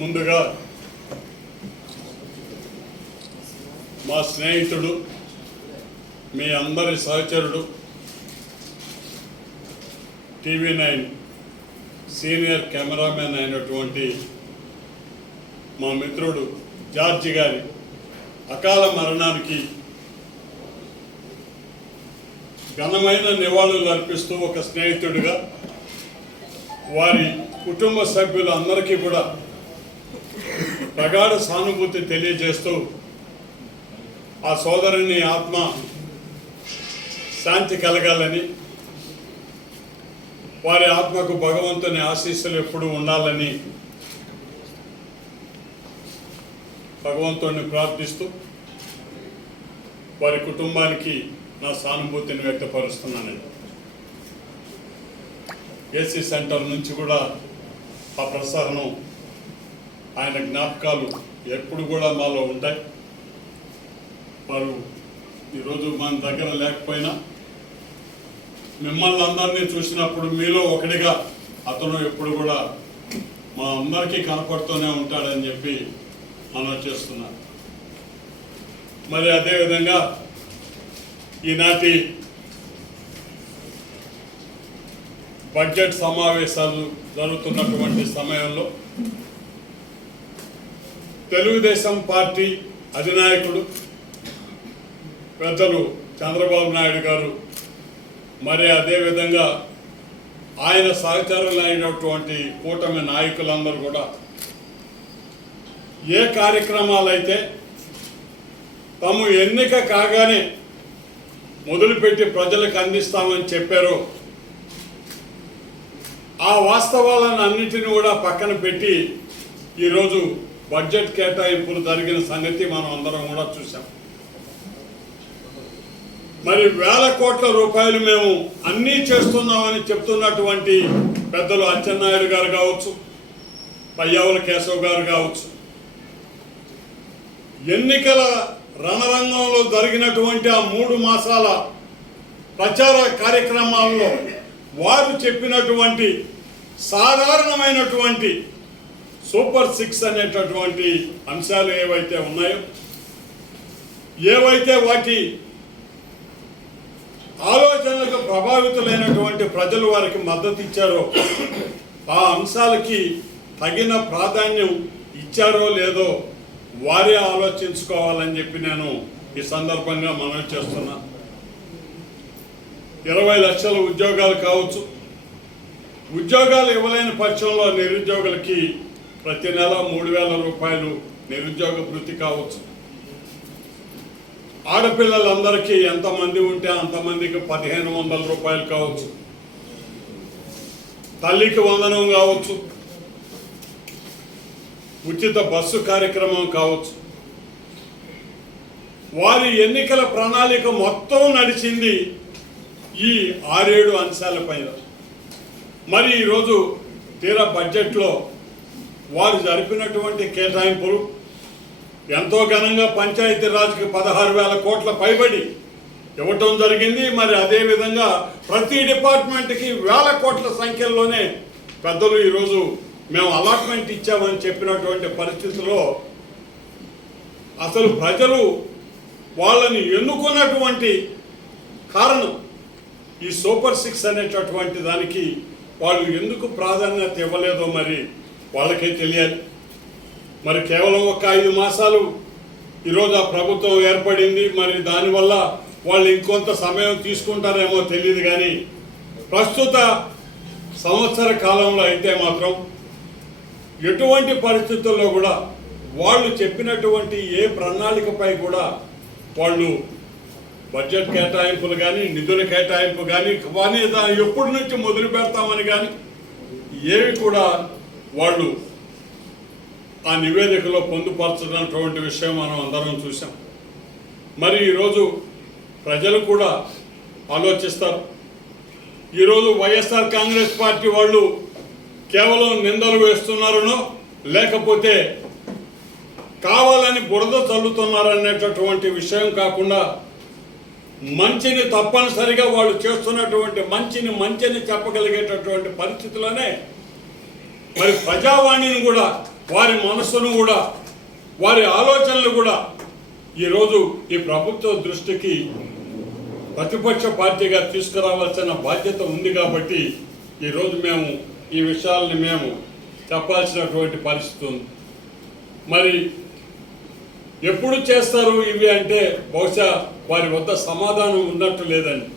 ముందుగా మా స్నేహితుడు మీ అందరి సహచరుడు TV9 సీనియర్ కెమెరామెన్ అయినటువంటి మా మిత్రుడు జార్జి గారి అకాల మరణానికి ఘనమైన నివాళులు అర్పిస్తూ ఒక స్నేహితుడిగా వారి కుటుంబ సభ్యులందరికీ కూడా ప్రగాఢ సానుభూతి తెలియజేస్తూ ఆ సోదరుని ఆత్మ శాంతి కలగాలని, వారి ఆత్మకు భగవంతుని ఆశీస్సులు ఎప్పుడూ ఉండాలని భగవంతుని ప్రార్థిస్తూ వారి కుటుంబానికి నా సానుభూతిని వ్యక్తపరుస్తున్నాను. ఏసీ సెంటర్ నుంచి కూడా ఆ ప్రసారణం ఆయన జ్ఞాపకాలు ఎప్పుడు కూడా మాలో ఉంటాయి. వారు ఈరోజు మన దగ్గర లేకపోయినా మిమ్మల్ని అందరినీ చూసినప్పుడు మీలో ఒకటిగా అతను ఎప్పుడు కూడా మా అందరికీ కనపడుతూనే ఉంటాడని చెప్పి మనం చేస్తున్నాం. మరి అదేవిధంగా ఈనాటి బడ్జెట్ సమావేశాలు జరుగుతున్నటువంటి సమయంలో తెలుగుదేశం పార్టీ అధినాయకుడు పెద్దలు చంద్రబాబు నాయుడు గారు, మరి అదేవిధంగా ఆయన సహచరులైనటువంటి కూటమి నాయకులందరూ కూడా ఏ కార్యక్రమాలైతే తాము ఎన్నిక కాగానే మొదలుపెట్టి ప్రజలకు అందిస్తామని చెప్పారో ఆ వాస్తవాలను అన్నిటిని కూడా పక్కన పెట్టి ఈరోజు బడ్జెట్ కేటాయింపులు జరిగిన సంగతి మనం అందరం కూడా చూసాం. మరి వేల కోట్ల రూపాయలు మేము అన్నీ చేస్తున్నామని చెప్తున్నటువంటి పెద్దలు అచ్చెన్నాయుడు గారు కావచ్చు, పయ్యావుల కేశవ్ గారు కావచ్చు, ఎన్నికల రణరంగంలో జరిగినటువంటి ఆ 3 మాసాల ప్రచార కార్యక్రమాల్లో వారు చెప్పినటువంటి సాధారణమైనటువంటి సూపర్ 6 అనేటటువంటి అంశాలు ఏవైతే ఉన్నాయో, ఏవైతే వాటి ఆలోచనలకు ప్రభావితులైనటువంటి ప్రజలు వారికి మద్దతు ఇచ్చారో ఆ అంశాలకి తగిన ప్రాధాన్యం ఇచ్చారో లేదో వారే ఆలోచించుకోవాలని చెప్పి నేను ఈ సందర్భంగా మనవి చేస్తున్నా. 20 లక్షల ఉద్యోగాలు కావచ్చు, ఉద్యోగాలు ఇవ్వలేని పక్షంలో నిరుద్యోగులకి ప్రతి నెల 3,000 రూపాయలు నిరుద్యోగ భృతి కావచ్చు. ఆడపిల్లలందరికీ ఎంతమంది ఉంటే అంతమందికి 1,500 రూపాయలు కావచ్చు. తల్లికి వందనం కావచ్చు, ఉచిత బస్సు కార్యక్రమం కావచ్చు. వారి ఎన్నికల ప్రణాళిక మొత్తం నడిచింది ఈ 6-7 అంశాలపైన. మరి ఈరోజు తీరా బడ్జెట్లో వారు జరిపినటువంటి కేటాయింపులు ఎంతో ఘనంగా పంచాయతీరాజ్కి 16,000 కోట్ల పైబడి ఇవ్వటం జరిగింది. మరి అదేవిధంగా ప్రతి డిపార్ట్మెంట్కి వేల కోట్ల సంఖ్యలోనే పెద్దలు ఈరోజు మేము అలాట్మెంట్ ఇచ్చామని చెప్పినటువంటి పరిస్థితుల్లో అసలు ప్రజలు వాళ్ళని ఎన్నుకున్నటువంటి కారణం ఈ సూపర్ 6 అనేటటువంటి దానికి వాళ్ళు ఎందుకు ప్రాధాన్యత ఇవ్వలేదో మరి వాళ్ళకే తెలియాలి. మరి కేవలం ఒక 5 మాసాలు ఈరోజు ఆ ప్రభుత్వం ఏర్పడింది. మరి దానివల్ల వాళ్ళు ఇంకొంత సమయం తీసుకుంటారేమో తెలియదు, కానీ ప్రస్తుత సంవత్సర కాలంలో అయితే మాత్రం ఎటువంటి పరిస్థితుల్లో కూడా వాళ్ళు చెప్పినటువంటి ఏ ప్రణాళికపై కూడా వాళ్ళు బడ్జెట్ కేటాయింపులు కానీ నిధుల కేటాయింపు కానీ ఎప్పటి నుంచి మొదలు పెడతామని కానీ ఏవి కూడా వాళ్ళు ఆ నివేదికలో పొందుపరచినటువంటి విషయం మనం అందరం చూసాం. మరి ఈరోజు ప్రజలు కూడా ఆలోచిస్తారు. ఈరోజు వైఎస్ఆర్ కాంగ్రెస్ పార్టీ వాళ్ళు కేవలం నిందలు వేస్తున్నారనో లేకపోతే కావాలని బురద చల్లుతున్నారనేటటువంటి విషయం కాకుండా మంచిని తప్పనిసరిగా వాళ్ళు చేస్తున్నటువంటి మంచిని చెప్పగలిగేటటువంటి పరిస్థితుల్లోనే మరి ప్రజావాణిని కూడా వారి మనస్సును కూడా వారి ఆలోచనలు కూడా ఈరోజు ఈ ప్రభుత్వ దృష్టికి ప్రతిపక్ష పార్టీగా తీసుకురావాల్సిన బాధ్యత ఉంది కాబట్టి ఈరోజు మేము ఈ విషయాలని మేము చెప్పాల్సినటువంటి పరిస్థితి ఉంది. మరి ఎప్పుడు చేస్తారు ఇవి అంటే బహుశా వారి వద్ద సమాధానం ఉన్నట్టు లేదండి.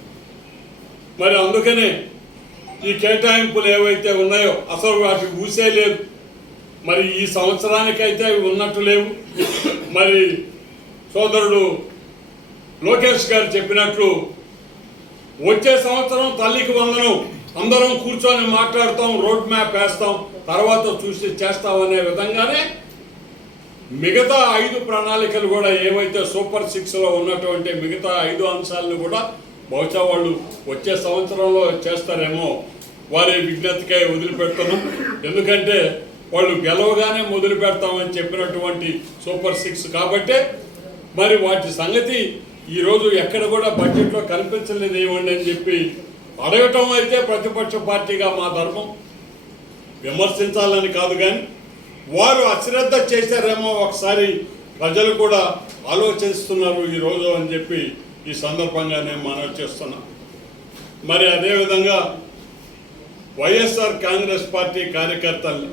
మరి అందుకనే ఈ కేటాయింపులు ఏవైతే ఉన్నాయో అసలు వాటికి ఊసే లేదు. మరి ఈ సంవత్సరానికైతే అవి ఉన్నట్టు లేవు. మరి సోదరుడు లోకేష్ గారు చెప్పినట్లు వచ్చే సంవత్సరం తల్లికి వందనం అందరం కూర్చొని మాట్లాడతాం, రోడ్ మ్యాప్ వేస్తాం, తర్వాత చూసి చేస్తామనే విధంగానే మిగతా 5 ప్రణాళికలు కూడా ఏవైతే సూపర్ 6లో ఉన్నటువంటి మిగతా 5 అంశాలను కూడా బహుశా వాళ్ళు వచ్చే సంవత్సరంలో చేస్తారేమో వారి విజ్ఞతకై వదిలిపెడుతున్నాం. ఎందుకంటే వాళ్ళు గెలవగానే మొదలు పెడతామని చెప్పినటువంటి సూపర్ 6 కాబట్టే మరి వాటి సంగతి ఈరోజు ఎక్కడ కూడా బడ్జెట్లో కనిపించలేదు ఏమండి అని చెప్పి అడగటం అయితే ప్రతిపక్ష పార్టీగా మా ధర్మం. విమర్శించాలని కాదు, కానీ వారు అశ్రద్ధ చేశారేమో ఒకసారి ప్రజలు కూడా ఆలోచిస్తున్నారు ఈరోజు అని చెప్పి ఈ సందర్భంగా నేను మనవి చేస్తున్నా. మరి అదేవిధంగా వైఎస్ఆర్ కాంగ్రెస్ పార్టీ కార్యకర్తల్ని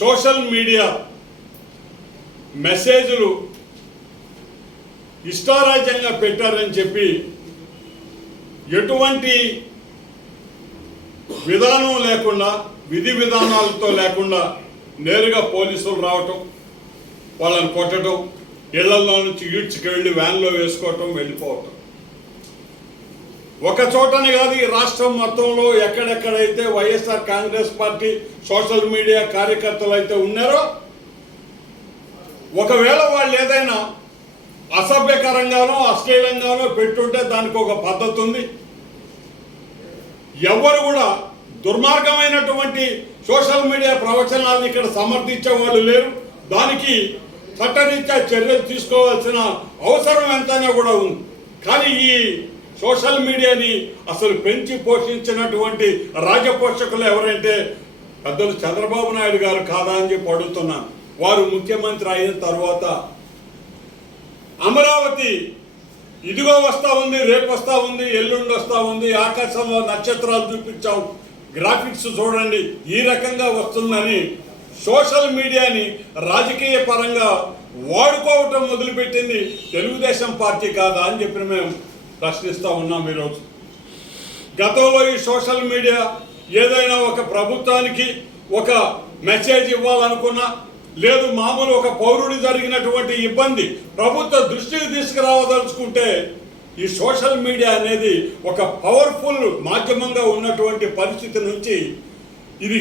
సోషల్ మీడియా మెసేజ్లు ఇష్టారాజ్యంగా పెట్టారని చెప్పి ఎటువంటి విధానం లేకుండా విధి విధానాలతో లేకుండా నేరుగా పోలీసులు రావటం, వాళ్ళని కొట్టడం, ఇళ్లలో నుంచి ఈడ్చుకెళ్ళి వ్యాన్లో వేసుకోవటం, వెళ్ళిపోవటం. ఒక చోటని కాదు, ఈ రాష్ట్రం మొత్తంలో ఎక్కడెక్కడైతే YSR Congress party social media కార్యకర్తలు అయితే ఉన్నారో ఒకవేళ వాళ్ళు ఏదైనా అసభ్యకరంగానో అశ్లీలంగానో పెట్టుంటే దానికి ఒక పద్ధతి ఉంది. ఎవరు కూడా దుర్మార్గమైనటువంటి సోషల్ మీడియా ప్రవచనాలను ఇక్కడ సమర్థించే వాళ్ళు లేరు. దానికి చట్టరీత్యా చర్యలు తీసుకోవాల్సిన అవసరం ఎంతైనా కూడా ఉంది. కానీ ఈ సోషల్ మీడియాని అసలు పెంచి పోషించినటువంటి రాజపోషకులు ఎవరంటే పెద్దలు చంద్రబాబు నాయుడు గారు కాదా అని చెప్పి అడుగుతున్నాను. వారు ముఖ్యమంత్రి అయిన తర్వాత అమరావతి ఇదిగో వస్తూ ఉంది, రేపు వస్తూ ఉంది, ఎల్లుండి వస్తూ ఉంది, ఆకాశంలో నక్షత్రాలు చూపించాం, గ్రాఫిక్స్ చూడండి, ఈ రకంగా వస్తుందని సోషల్ మీడియాని రాజకీయ పరంగా వాడుకోవటం మొదలుపెట్టింది తెలుగుదేశం పార్టీ కాదా అని చెప్పి మేము ప్రశ్నిస్తూ ఉన్నాం ఈరోజు. గతంలో ఈ సోషల్ మీడియా ఏదైనా ఒక ప్రభుత్వానికి ఒక మెసేజ్ ఇవ్వాలనుకున్నా, లేదు మామూలు ఒక పౌరుడి జరిగినటువంటి ఇబ్బంది ప్రభుత్వ దృష్టికి తీసుకురావదలుచుకుంటే ఈ సోషల్ మీడియా అనేది ఒక పవర్ఫుల్ మాధ్యమంగా ఉన్నటువంటి పరిస్థితి నుంచి ఇది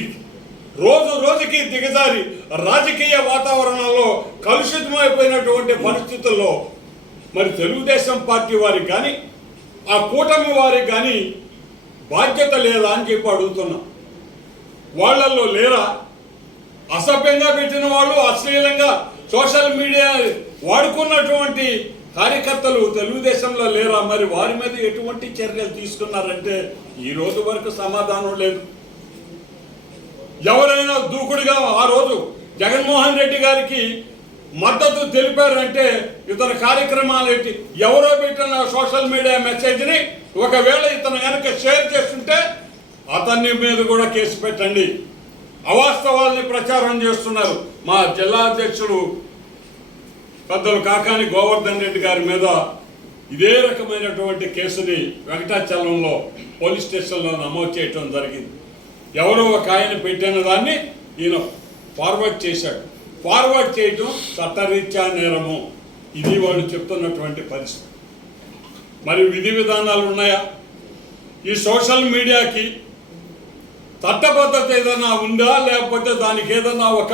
రోజు రోజుకి దిగజారి రాజకీయ వాతావరణంలో కలుషితమైపోయినటువంటి పరిస్థితుల్లో మరి తెలుగుదేశం పార్టీ వారికి కానీ ఆ కూటమి వారికి కానీ బాధ్యత లేదా అని చెప్పి అడుగుతున్నాం. వాళ్ళల్లో లేరా? అసభ్యంగా పెట్టిన వాళ్ళు, అశ్లీలంగా సోషల్ మీడియా వాడుకున్నటువంటి కార్యకర్తలు తెలుగుదేశంలో లేరా? మరి వారి మీద ఎటువంటి చర్యలు తీసుకున్నారంటే ఈ రోజు వరకు సమాధానం లేదు. ఎవరైనా దూకుడుగా ఆ రోజు జగన్మోహన్ రెడ్డి గారికి మద్దతు తెలిపారంటే ఇతని కార్యక్రమాలు ఏంటి? ఎవరో పెట్టిన సోషల్ మీడియా మెసేజ్ని ఒకవేళ ఇతను కనుక షేర్ చేస్తుంటే అతన్ని మీద కూడా కేసు పెట్టండి. అవాస్తవాల్ని ప్రచారం చేస్తున్నారు. మా జిల్లా అధ్యక్షుడు పెద్దలు కాకాని గోవర్ధన్ రెడ్డి గారి మీద ఇదే రకమైనటువంటి కేసుని వెంకటాచలంలో పోలీస్ స్టేషన్లో నమోదు చేయటం జరిగింది. ఎవరో ఒక ఆయన పెట్టిన దాన్ని ఈయన ఫార్వర్డ్ చేశాడు. ఫార్వర్డ్ చేయటం చట్టరీత్యా నేరము. ఇది వాళ్ళు చెప్తున్నటువంటి పరిస్థితి. మరి విధి విధానాలు ఉన్నాయా? ఈ సోషల్ మీడియాకి చట్టబద్ధత ఏదైనా ఉందా, లేకపోతే దానికి ఏదైనా ఒక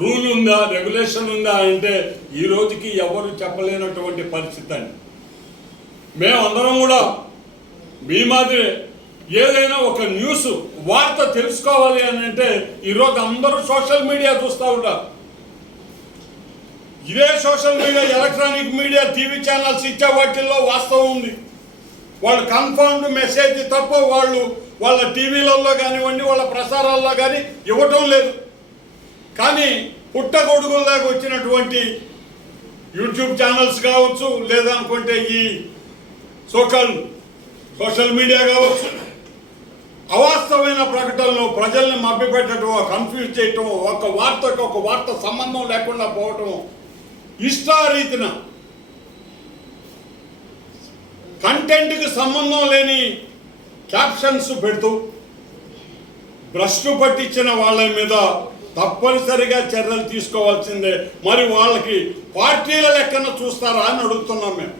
రూల్ ఉందా, రెగ్యులేషన్ ఉందా అంటే ఈ రోజుకి ఎవరు చెప్పలేనటువంటి పరిస్థితి అని. మేమందరం కూడా మీ మాదిరే ఏదైనా ఒక న్యూస్ వార్త తెలుసుకోవాలి అని అంటే ఈరోజు అందరూ సోషల్ మీడియా చూస్తూ ఉంటారు. ఇదే social media, electronic media, TV channels ఇచ్చే వాటిల్లో వాస్తవం ఉంది. వాళ్ళు కన్ఫర్మ్డ్ మెసేజ్ తప్ప వాళ్ళు వాళ్ళ టీవీలలో కానివ్వండి, వాళ్ళ ప్రసారాల్లో కానీ ఇవ్వటం లేదు. కానీ పుట్టగొడుగుల్లాగా వచ్చినటువంటి యూట్యూబ్ ఛానల్స్ కావచ్చు, లేదనుకుంటే ఈ సోషల్ మీడియా కావచ్చు, అవాస్తవమైన ప్రకటనలు ప్రజల్ని మభ్యపెట్టడం, కన్ఫ్యూజ్ చేయటం, ఒక వార్తకు ఒక వార్త సంబంధం లేకుండా పోవటం, ఇష్టారీతిన కంటెంట్కి సంబంధం లేని క్యాప్షన్స్ పెడుతూ భ్రష్టు పట్టించిన వాళ్ళ మీద తప్పనిసరిగా చర్యలు తీసుకోవాల్సిందే. మరి వాళ్ళకి పార్టీల లెక్కన చూస్తారా అని అడుగుతున్నాం మేము.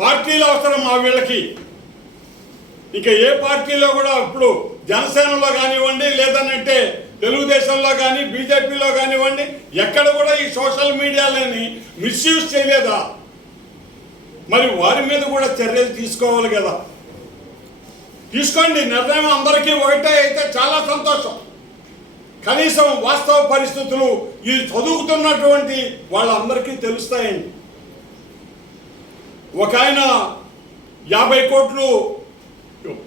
పార్టీలు అవసరం ఆ వీళ్ళకి. ఇక ఏ పార్టీలో కూడా ఇప్పుడు జనసేనలో కానివ్వండి, లేదనంటే తెలుగుదేశంలో కానీ, బీజేపీలో కానివ్వండి, ఎక్కడ కూడా ఈ సోషల్ మీడియాలని మిస్యూజ్ చేయలేదా? మరి వారి మీద కూడా చర్యలు తీసుకోవాలి కదా. తీసుకోండి, నిర్ణయం అందరికీ ఒకటే అయితే చాలా సంతోషం. కనీసం వాస్తవ పరిస్థితులు ఈ చదువుతున్నటువంటి వాళ్ళందరికీ తెలుస్తాయండి. ఒక ఆయన 50 కోట్లు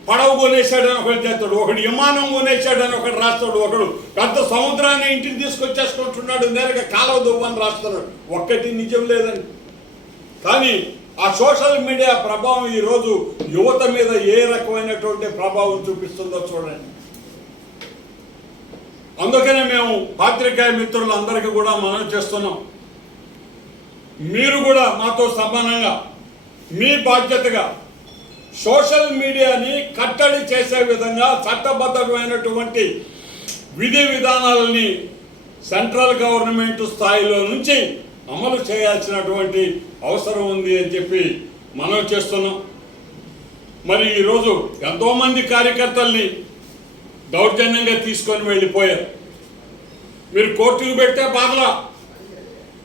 పడవ కొనేశాడని ఒకటి చేస్తాడు, ఒకడు విమానం కొనేశాడని ఒకటి రాస్తాడు, ఒకడు పెద్ద సముద్రాన్ని ఇంటికి తీసుకొచ్చేసుకుంటున్నాడు, నేరుగా కాలువ దువ్వని రాస్తున్నాడు. ఒక్కటి నిజం లేదండి. కానీ ఆ సోషల్ మీడియా ప్రభావం ఈరోజు యువత మీద ఏ రకమైనటువంటి ప్రభావం చూపిస్తుందో చూడండి. అందుకనే మేము పాత్రికేయ మిత్రులందరికీ కూడా మనం చేస్తున్నాం, మీరు కూడా మాతో సమానంగా మీ బాధ్యతగా సోషల్ మీడియాని కట్టడి చేసే విధంగా చట్టబద్ధమైనటువంటి విధి విధానాలని సెంట్రల్ గవర్నమెంట్ స్థాయిలో నుంచి అమలు చేయాల్సినటువంటి అవసరం ఉంది అని చెప్పి మనం చేస్తున్నాం. మరి ఈరోజు ఎంతోమంది కార్యకర్తల్ని దౌర్జన్యంగా తీసుకొని వెళ్ళిపోయారు. మీరు కోర్టుకు పెట్టే బాధలా,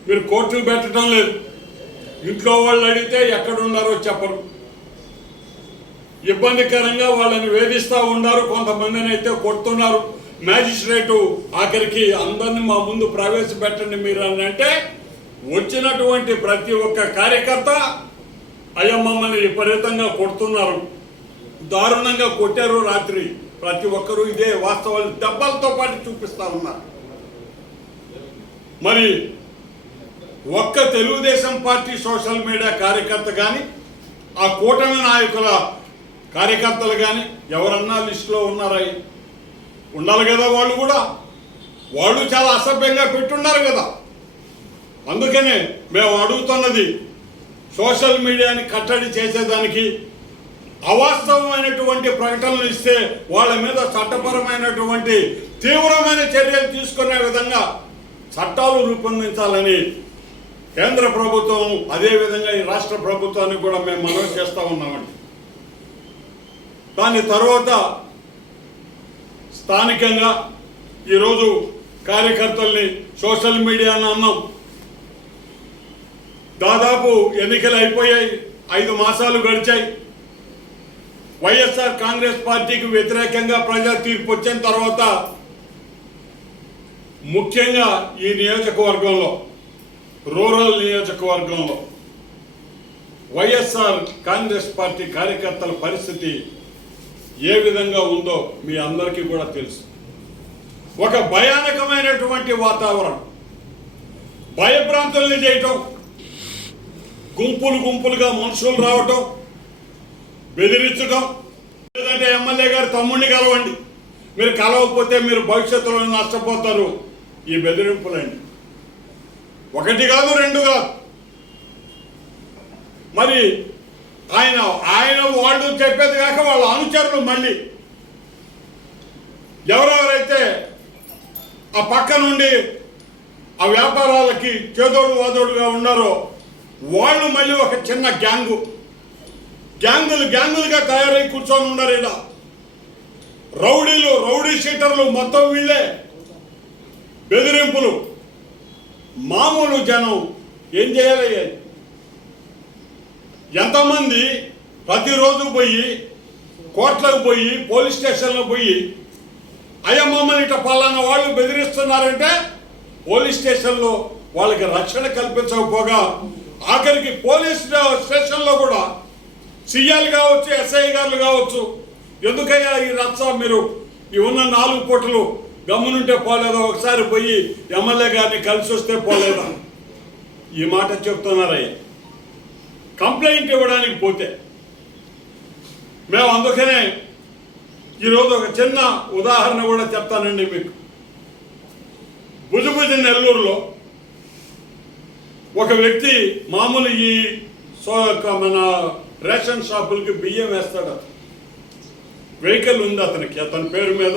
మీరు కోర్టుకు పెట్టడం లేదు. ఇంట్లో వాళ్ళు అడిగితే ఎక్కడున్నారో చెప్పరు. ఇబ్బందికరంగా వాళ్ళని వేధిస్తూ ఉన్నారు, కొంతమందిని అయితే కొడుతున్నారు. మ్యాజిస్ట్రేటు ఆఖరికి అందరినీ మా ముందు ప్రవేశపెట్టండి మీరు అని అంటే వచ్చినటువంటి ప్రతి ఒక్క కార్యకర్త అయ్యా మమ్మల్ని విపరీతంగా కొడుతున్నారు, దారుణంగా కొట్టారు రాత్రి. ప్రతి ఒక్కరూ ఇదే వాస్తవాలు దెబ్బలతో పాటు చూపిస్తూ ఉన్నారు. మరి ఒక్క తెలుగుదేశం పార్టీ సోషల్ మీడియా కార్యకర్త కానీ, ఆ కూటమి నాయకుల కార్యకర్తలు కానీ ఎవరన్నా లిస్టులో ఉన్నారా? ఉండాలి కదా. వాళ్ళు చాలా అసభ్యంగా పెట్టున్నారు కదా. అందుకనే మేము అడుగుతున్నది, సోషల్ మీడియాని కట్టడి చేసేదానికి అవాస్తవమైనటువంటి ప్రకటనలు ఇస్తే వాళ్ళ మీద చట్టపరమైనటువంటి తీవ్రమైన చర్యలు తీసుకునే విధంగా చట్టాలు రూపొందించాలని కేంద్ర ప్రభుత్వం, అదేవిధంగా ఈ రాష్ట్ర ప్రభుత్వానికి కూడా మేము మనవి చేస్తూ ఉన్నామండి. దాని తర్వాత స్థానికంగా ఈరోజు కార్యకర్తల్ని సోషల్ మీడియాను అన్నాం. దాదాపు ఎన్నికలు అయిపోయాయి, 5 మాసాలు గడిచాయి. వైఎస్ఆర్ కాంగ్రెస్ పార్టీకి వ్యతిరేకంగా ప్రజా తీర్పు వచ్చిన తర్వాత ముఖ్యంగా ఈ నియోజకవర్గంలో, రూరల్ నియోజకవర్గంలో వైఎస్ఆర్ కాంగ్రెస్ పార్టీ కార్యకర్తల పరిస్థితి ఏ విధంగా ఉందో మీ అందరికీ కూడా తెలుసు. ఒక భయానకమైనటువంటి వాతావరణం, భయభ్రాంతుల్ని చేయటం, గుంపులుగా మనుషులు రావటం, బెదిరించడం. లేదంటే ఎమ్మెల్యే గారు తమ్ముడిని కలవండి, మీరు కలవకపోతే మీరు భవిష్యత్తులో నష్టపోతారు. ఈ బెదిరింపులండి. 1 కాదు 2 కాదు. మరి ఆయన వాళ్ళు చెప్పేది కాక వాళ్ళ అనుచరులు మళ్ళీ ఎవరెవరైతే ఆ పక్క నుండి ఆ వ్యాపారాలకి చేదోడు వాదోడుగా ఉన్నారో వాళ్ళు మళ్ళీ ఒక చిన్న గ్యాంగులుగా తయారై కూర్చొని ఉన్నారు. ఇలా రౌడీ షీటర్లు మొత్తం వీళ్ళే. బెదిరింపులు. మామూలు జనం ఏం చేయాలయ్యాయి? ఎంతమంది ప్రతిరోజు పోయి కోర్టులకు పోయి పోలీస్ స్టేషన్లో పోయి అయ్యా మమ్మల్ని ఇట్లా పలానా వాళ్ళు బెదిరిస్తున్నారంటే పోలీస్ స్టేషన్లో వాళ్ళకి రక్షణ కల్పించకపోగా ఆఖరికి పోలీస్ స్టేషన్లో కూడా సీఎల్ కావచ్చు, ఎస్ఐ గారులు కావచ్చు, ఎందుకయ్యా ఈ రచ్చ, మీరు ఈ ఉన్న 4 పూటలు గమ్మునుంటే పోలేదా? ఒకసారి పోయి ఎమ్మెల్యే గారిని కలిసి వస్తే పోలేదా? ఈ మాట చెప్తున్నారయ్యా. కంప్లైంట్ ఇవ్వడానికి పోతే మేము అందుకనే ఈరోజు ఒక చిన్న ఉదాహరణ కూడా చెప్తానండి మీకు. భుజభుజ నెల్లూరులో ఒక వ్యక్తి మామూలు ఈ మన రేషన్ షాపులకి బియ్యం వేస్తాడు. వెహికల్ ఉంది అతనికి, అతని పేరు మీద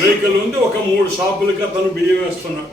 వెహికల్ ఉంది. ఒక 3 షాపులకి అతను బియ్యం వేస్తున్నాడు.